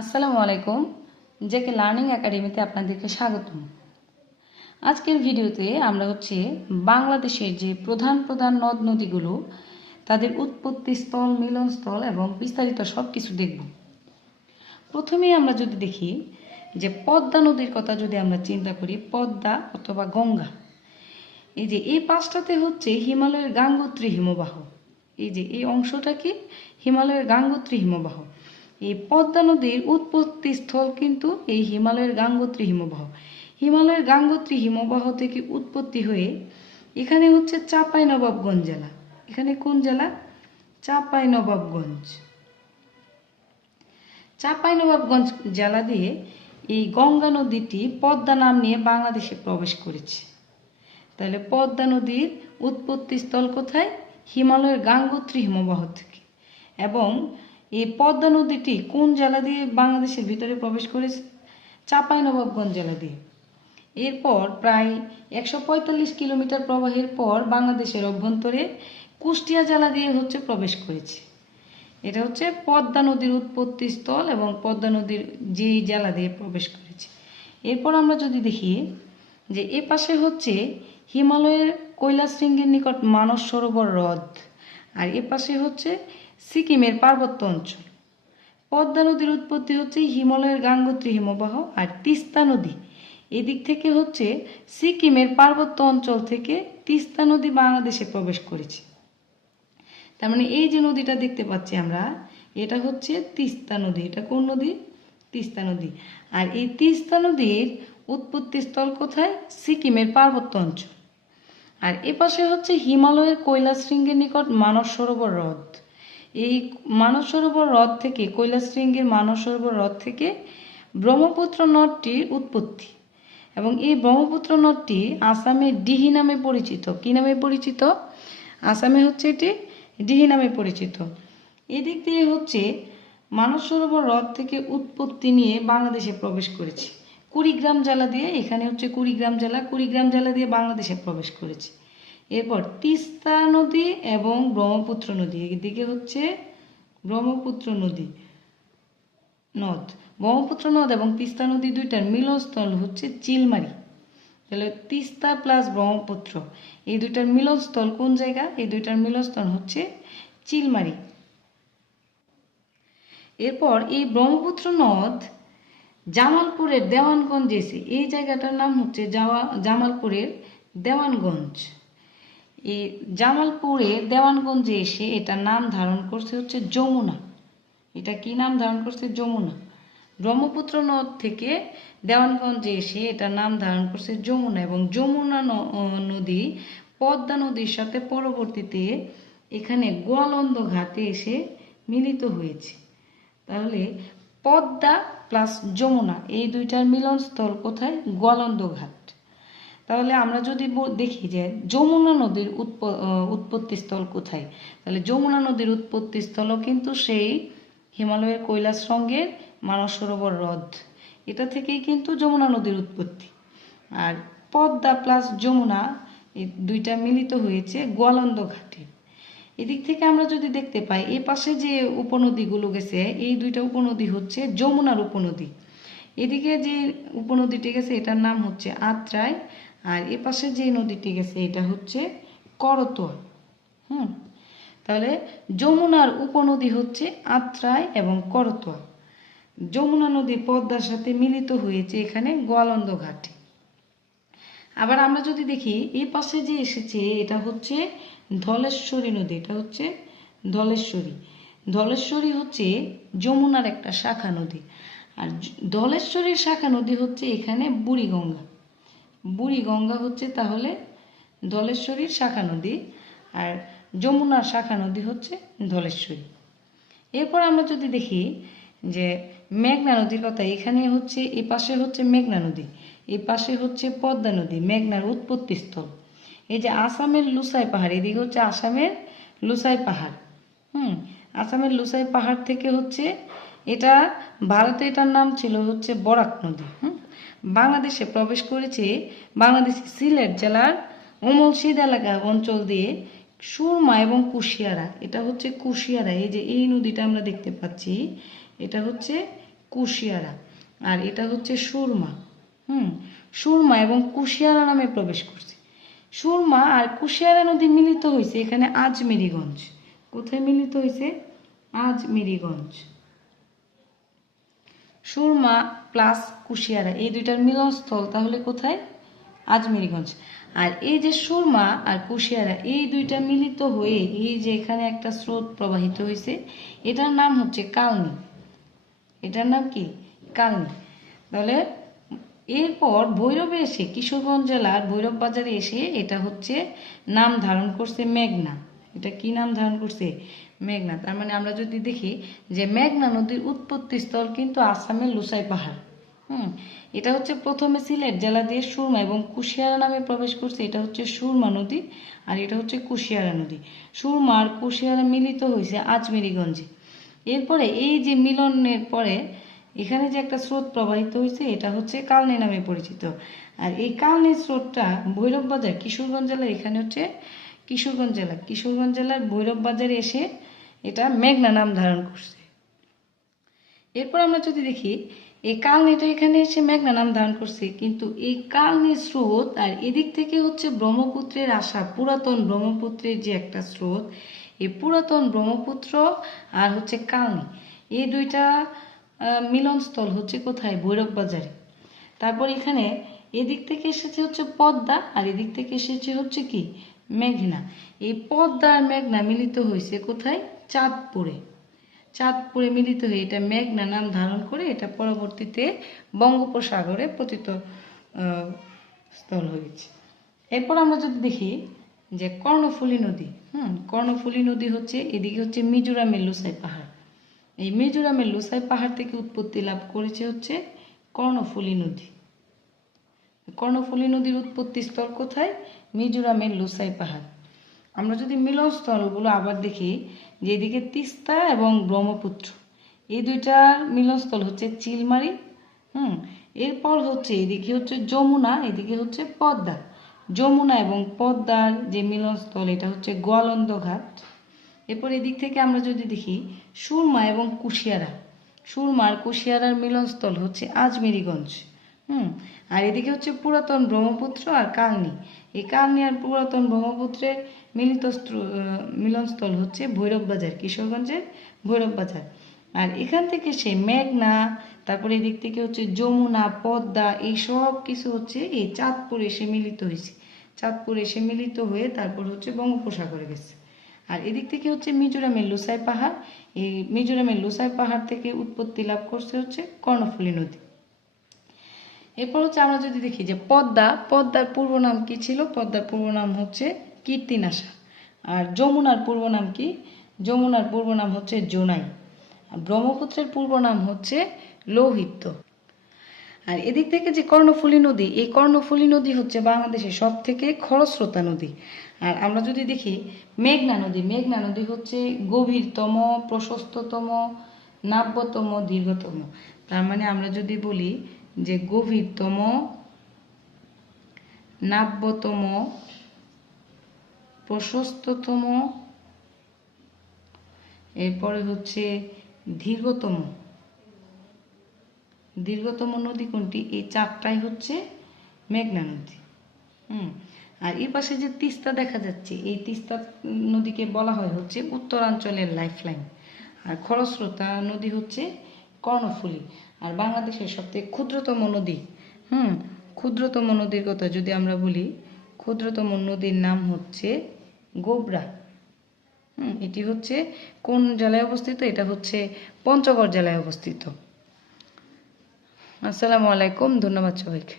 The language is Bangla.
আসসালামু আলাইকুম। জেকে লার্নিং একাডেমিতে আপনাদেরকে স্বাগতম। আজকের ভিডিওতে আমরা বাংলাদেশের যে প্রধান প্রধান নদ নদীগুলো, তাদের উৎপত্তি স্থল, মিলনস্থল এবং বিস্তারিত সব কিছু দেখব। প্রথমেই আমরা যদি দেখি যে পদ্মা নদীর কথা যদি আমরা চিন্তা করি, পদ্মা অথবা গঙ্গা, এই যে এই পাশটাতে হিমালয়ের গাঙ্গোত্রী হিমবাহ। এই যে এই অংশটা কি হিমালয়ের গাঙ্গোত্রী হিমবাহ। এই পদ্মা নদীর উৎপত্তি স্থল কিন্তু এই হিমালয়ের গাঙ্গোত্রী হিমবাহ। হিমালয়ের গাঙ্গোত্রী হিমবাহ থেকে উৎপত্তি হয়ে এখানে চাঁপাইনবাবগঞ্জ জেলা। এখানে কোন জেলা? চাঁপাইনবাবগঞ্জ। চাঁপাইনবাবগঞ্জ জেলা দিয়ে এই গঙ্গা নদীটি পদ্মা নাম নিয়ে বাংলাদেশে প্রবেশ করেছে। তাহলে পদ্মা নদীর উৎপত্তি স্থল কোথায়? হিমালয়ের গাঙ্গোত্রী হিমবাহ থেকে। এবং এই পদ্মা নদীটি কোন জেলা দিয়ে বাংলাদেশের ভিতরে প্রবেশ করেছে? চাঁপাইনবাবগঞ্জ জেলা দিয়ে। এরপর প্রায় 145 কিলোমিটার প্রবাহের পর বাংলাদেশের অভ্যন্তরে কুষ্টিয়া জেলা দিয়ে প্রবেশ করেছে। এটা পদ্মা নদীর উৎপত্তি স্থল এবং পদ্মা নদীর যেই জেলা দিয়ে প্রবেশ করেছে। এরপর আমরা যদি দেখি যে এ পাশে হিমালয়ের কৈলাসশৃঙ্গের নিকট মানস সরোবর হ্রদ, আর এ পাশে সিকিমের পার্বত্য অঞ্চল। পদ্মা নদীর উৎপত্তি হিমালয়ের গাঙ্গোত্রী হিমবাহ, আর তিস্তা নদী এদিক থেকে সিকিমের পার্বত্য অঞ্চল থেকে তিস্তা নদী বাংলাদেশে প্রবেশ করেছে। তার মানে এই যে নদীটা দেখতে পাচ্ছি আমরা, এটা তিস্তা নদী। এটা কোন নদী? তিস্তা নদী। আর এই তিস্তা নদীর উৎপত্তি স্থল কোথায়? সিকিমের পার্বত্য অঞ্চল। আর এ পাশে হিমালয়ের কৈলাসশৃঙ্গের নিকট মানস সরোবর হ্রদ। এই মানস সরোবর হ্রদ থেকে, কৈলাসশৃঙ্গের মানস সরোবর হ্রদ থেকে ব্রহ্মপুত্র নদটির উৎপত্তি। এবং এই ব্রহ্মপুত্র নদটি আসামে ডিহি নামে পরিচিত। কি নামে পরিচিত? আসামে এটি ডিহি নামে পরিচিত। এদিক দিয়ে মানস সরোবর হ্রদ থেকে উৎপত্তি নিয়ে বাংলাদেশে প্রবেশ করেছে কুড়িগ্রাম জেলা দিয়ে। এখানে কুড়িগ্রাম জেলা দিয়ে বাংলাদেশে প্রবেশ করেছে। এরপর তিস্তা নদী এবং ব্রহ্মপুত্র নদী, এদিকে ব্রহ্মপুত্র নদী নদ। ব্রহ্মপুত্র নদ এবং তিস্তা নদী দুইটার মিলনস্থল চিলমারি। তাহলে তিস্তা প্লাস ব্রহ্মপুত্র এই দুইটার মিলনস্থল কোন জায়গা? এই দুইটার মিলনস্থল চিলমারি। এরপর এই ব্রহ্মপুত্র নদ জামালপুরের দেওয়ানগঞ্জ এসে, এই জায়গাটার নাম জামালপুরের দেওয়ানগঞ্জ। এই জামালপুরের দেওয়ানগঞ্জে এসে এটার নাম ধারণ করছে যমুনা। এটা কি নাম ধারণ করছে? যমুনা। ব্রহ্মপুত্র নদ থেকে দেওয়ানগঞ্জে এসে এটার নাম ধারণ করছে যমুনা। এবং যমুনা নদী পদ্মা নদীর সাথে পরবর্তীতে এখানে গোয়ালন্দ ঘাটে এসে মিলিত হয়েছে। তাহলে পদ্মা প্লাস যমুনা এই দুইটার মিলনস্থল কোথায়? গোয়ালন্দ ঘাট। তাহলে আমরা যদি দেখি যে যমুনা নদীর উৎপত্তি স্থল কোথায়, তাহলে যমুনা নদীর উৎপত্তি স্থলও কিন্তু সেই হিমালয়ের কৈলাসশৃঙ্গের মানস সরোবর হ্রদ। এটা থেকেই কিন্তু যমুনা নদীর উৎপত্তি। আর পদ্মা প্লাস যমুনা এই দুইটা মিলিত হয়েছে গোয়ালন্দ ঘাটে। এদিক থেকে আমরা যদি দেখতে পাই, এ পাশে যে উপনদীগুলো গেছে, এই দুইটা উপনদী যমুনার উপনদী। এদিকে যে উপনদীটি গেছে এটার নাম আত্রাই, আর এ পাশে যে নদীটি গেছে এটা করতোয়া। তাহলে যমুনার উপনদী আত্রাই এবং করতোয়া। যমুনা নদী পদ্মার সাথে মিলিত হয়েছে এখানে গোয়ালন্দ ঘাটে। আবার আমরা যদি দেখি এই পাশে যে এসেছে এটা ধলেশ্বরী নদী। এটা ধলেশ্বরী। ধলেশ্বরী যমুনার একটা শাখা নদী। আর ধলেশ্বরীর শাখা নদী এখানে বুড়িগঙ্গা। বুড়িগঙ্গা তাহলে ধলেশ্বরীর শাখা নদী, আর যমুনার শাখা নদী ধলেশ্বরী। এরপর আমরা যদি দেখি যে মেঘনা নদীর কথা, এখানে এই পাশে মেঘনা নদী, এই পাশে পদ্মা নদী, মেঘনার উৎপত্তি স্থল। এই যে আসামের লুসাই পাহাড়, এদিকে আসামের লুসাই পাহাড়। আসামের লুসাই পাহাড় থেকে এটা ভারতে এটার নাম ছিল বরাক নদী। বাংলাদেশে প্রবেশ করেছে বাংলাদেশের সিলেট জেলার অমলসিদ এলাকা অঞ্চল দিয়ে সুরমা এবং কুশিয়ারা। এটা কুশিয়ারা। এই যে এই নদীটা আমরা দেখতে পাচ্ছি, এটা কুশিয়ারা। আর এটা হচ্ছে সুরমা। সুরমা এবং কুশিয়ারা নামে প্রবেশ করছে। সুরমা আর কুশিয়ারা নদী মিলিত হয়েছে এখানে আজমেরীগঞ্জ। কোথায় মিলিত হয়েছে? আজমেরীগঞ্জ। সুরমা প্লাস কুশিয়ারা এই দুইটার মিলনস্থল তাহলে কোথায়? আজমেরীগঞ্জ। আর এই যে সুরমা আর কুশিয়ারা এই দুইটা মিলিত হয়ে এই যে এখানে একটা স্রোত প্রবাহিত হয়েছে, এটার নাম হচ্ছে কালনী। এটার নাম কি? কালনী। তাহলে এরপর ভৈরবে এসে কিশোরগঞ্জ জেলার ভৈরব বাজারে এসে এটা হচ্ছে নাম ধারণ করছে মেঘনা। এটা কি নাম ধারণ করছে? মেঘনা। তার মানে আমরা যদি দেখি যে মেঘনা নদীর উৎপত্তি স্থল কিন্তু আসামের লুসাই পাহাড়। এটা হচ্ছে প্রথমে সিলেট জেলা দিয়ে সুরমা এবং কুশিয়ারা নামে প্রবেশ করছে। এটা হচ্ছে সুরমা নদী আর এটা হচ্ছে কুশিয়ারা নদী। সুরমা আর কুশিয়ারা মিলিত হয়েছে আজমেরীগঞ্জে। এরপরে এই যে মিলনের পরে এখানে যে একটা স্রোত প্রবাহিত হয়েছে এটা হচ্ছে কালনী নামে পরিচিত। আর এই কালনী স্রোতটা ভৈরব বাজার কিশোরগঞ্জ জেলার এখানে হচ্ছে কিশোরগঞ্জ জেলার ভৈরব বাজারে এসে এটা মেঘনা নাম ধারণ করছে। এরপর আমরা যদি দেখি এই কালনীটা এখানে এসে মেঘনা নাম ধারণ করছে, কিন্তু এই কালনী স্রোত আর এদিক থেকে হচ্ছে ব্রহ্মপুত্রের আসা পুরাতন ব্রহ্মপুত্রের যে একটা স্রোত, এই পুরাতন ব্রহ্মপুত্র আর হচ্ছে কালনী এই দুইটা মিলনস্থল হচ্ছে কোথায়? ভৈরব বাজারে। তারপর এখানে এদিক থেকে এসেছে হচ্ছে পদ্মা আর এদিক থেকে এসেছে হচ্ছে কি? মেঘনা। এই পদ্মা আর মেঘনা মিলিত হয়েছে কোথায়? চাঁদপুরে মিলিত হয়ে এটা মেঘনা নাম ধারণ করে এটা পরবর্তীতে বঙ্গোপসাগরে পতিত স্থল হয়েছে। এরপর আমরা যদি দেখি যে কর্ণফুলী নদী। কর্ণফুলী নদী হচ্ছে এদিকে হচ্ছে মিজোরামের লুসাই পাহাড়। এই মিজোরামের লুসাই পাহাড় থেকে উৎপত্তি লাভ করেছে হচ্ছে কর্ণফুলী নদী। কর্ণফুলী নদীর উৎপত্তি স্থল কোথায়? মিজোরামের লুসাই পাহাড়। আমরা যদি মিলনস্থলগুলো আবার দেখি যে এদিকে তিস্তা এবং ব্রহ্মপুত্র এই দুইটার মিলনস্থল হচ্ছে চিলমারি। এরপর হচ্ছে এদিকে হচ্ছে যমুনা, এদিকে হচ্ছে পদ্মা। যমুনা এবং পদ্মার যে মিলনস্থল এটা হচ্ছে গোয়ালন্দ ঘাট। এরপর এদিক থেকে আমরা যদি দেখি সুরমা এবং কুশিয়ারা, সুরমা আর কুশিয়ারার মিলনস্থল হচ্ছে আজমেরীগঞ্জ। আর এদিকে হচ্ছে পুরাতন ব্রহ্মপুত্র আর কালনী। এই কালনী আর পুরাতন ব্রহ্মপুত্রের মিলনস্থল হচ্ছে ভৈরব বাজার, কিশোরগঞ্জের ভৈরব বাজার। আর এখান থেকে সে মেঘনা, তারপরে এদিক থেকে হচ্ছে যমুনা, পদ্মা এই সব কিছু হচ্ছে এই চাঁদপুরে এসে মিলিত হয়েছে। চাঁদপুরে এসে মিলিত হয়ে তারপর হচ্ছে বঙ্গোপসাগরে গেছে। আর এদিক থেকে হচ্ছে মিজোরামের লুসাই পাহাড়। এই মিজোরামের লুসাই পাহাড় থেকে উৎপত্তি লাভ করছে হচ্ছে কর্ণফুলী নদী। এরপর হচ্ছে আমরা যদি দেখি যে পদ্মার পূর্ব নাম কি ছিল? পদ্মার পূর্ব নাম হচ্ছে কীর্তিনাশা। আর যমুনার পূর্ব নাম কি? যমুনার পূর্ব নাম হচ্ছে জোনাই। আর ব্রহ্মপুত্রের পূর্ব নাম হচ্ছে লৌহিত্য। আর এদিক থেকে যে কর্ণফুলী নদী, এই কর্ণফুলী নদী হচ্ছে বাংলাদেশের সব থেকে খরস্রোতা নদী। আর আমরা যদি দেখি মেঘনা নদী হচ্ছে গভীরতম, প্রশস্ততম, নাব্যতম, দীর্ঘতম। তার মানে আমরা যদি বলি যে গভীরতম, নাব্যতম, প্রশস্ততম, এরপরে হচ্ছে দীর্ঘতম নদী কোনটি? এই চারটাই হচ্ছে মেঘনা নদী। আর এই পাশে যে তিস্তা দেখা যাচ্ছে, এই তিস্তা নদীকে বলা হয় হচ্ছে উত্তরাঞ্চলের লাইফলাইন। আর খরস্রোতা নদী হচ্ছে কর্ণফুলী। আর বাংলাদেশের সবথেকে ক্ষুদ্রতম নদী, ক্ষুদ্রতম নদীর কথা যদি আমরা বলি, ক্ষুদ্রতম নদীর নাম হচ্ছে গোবরা। এটি হচ্ছে কোন জেলায় অবস্থিত? এটা হচ্ছে পঞ্চগড় জেলায় অবস্থিত। আসসালামু আলাইকুম, ধন্যবাদ সবাইকে।